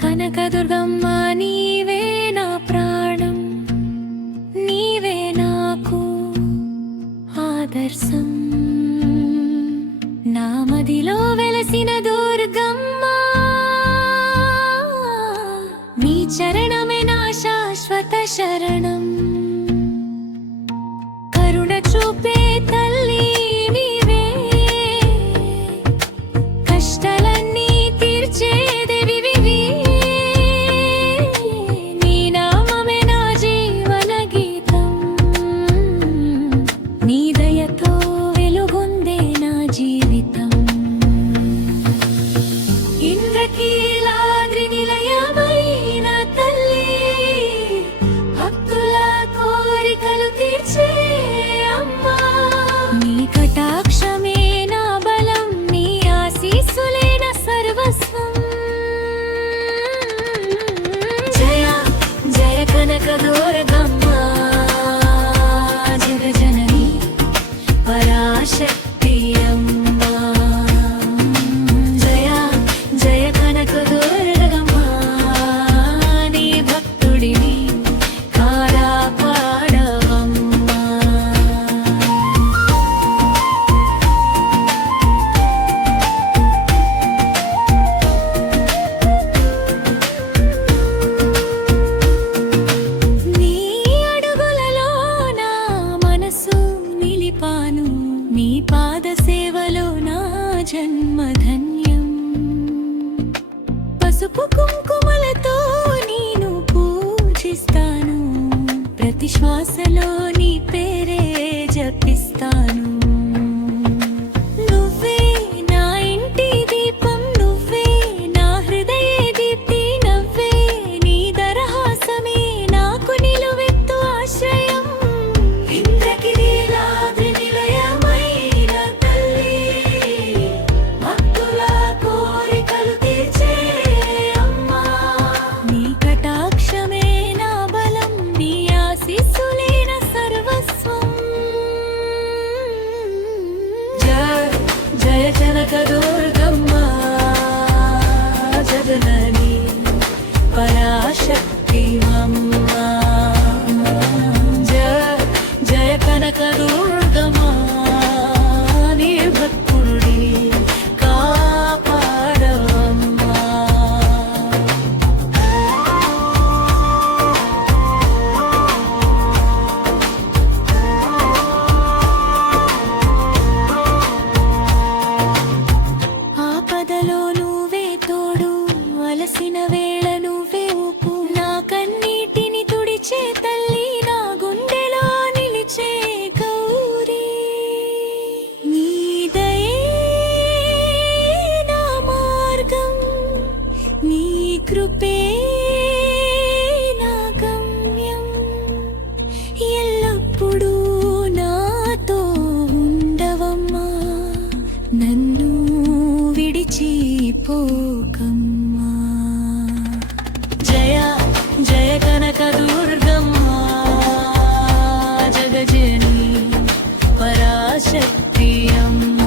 కనకదుర్గమ్మ నీవే నా ప్రాణం, నీవే నాకు ఆదర్శం. నా మదిలో వెలసిన దుర్గమ్మ, నీ చరణమే నా శాశ్వత శరణం. కరుణ చూపే తల్లి నీవే, కష్టాలన్నీ తీర్చే ఇంద్రకీలాద్రి నిలయమైన తల్లి, భక్తుల కోరికలు తీర్చే అమ్మా. నీ కటాక్షమే నా బలం, నీ ఆశీస్సులే నా సర్వస్వం. జయ జయ కనకదుర్గమ్మ, జగజనని పరాశక్తి అమ్మా. నీ పాద సేవలో నా జన్మధన్యం. పసుపు కుంకుమలతో నేను పూజిస్తాను, ప్రతి శ్వాసలో నీ పేరే జపిస్తాను. నువ్వే నా ఇంటి దీపం, నువ్వే నా హృదయ దీప్తి, నవ్వే నీ దరహాసమే నాకు నిలువెత్తు ఆశ్రయం. ఇంద్రకీలాద్రి నిలయమైన తల్లి, భక్తుల కోరికలు తీర్చే అమ్మా. నీ కటాక్షమే నా బలం, నీ ఆశీస్సులే నా సర్వస్వం. జయ జయ కనకదుర్గమ్మ, జగనని పరాశక్తి అమ్మా. జయ కనకదుర్గమ్మ, నీ భక్తుడి కాపాడవమ్మా. ఆపదలో నువ్వే తోడు, అలసిన వేళ నువ్వే ఊపు, నా కన్నీటిని తుడిచే తల్లి, నా గుండెలో నిలిచే గౌరీ. నీ దయే నా మార్గం, నీ కృపే నా గమ్యం. ఎల్లప్పుడూ నాతో ఉండవమ్మా, నన్ను విడిచిపోకమ్మా. జయ జయ కనకదుర్గమ్మ, జగజనని పరాశక్తి అమ్మ.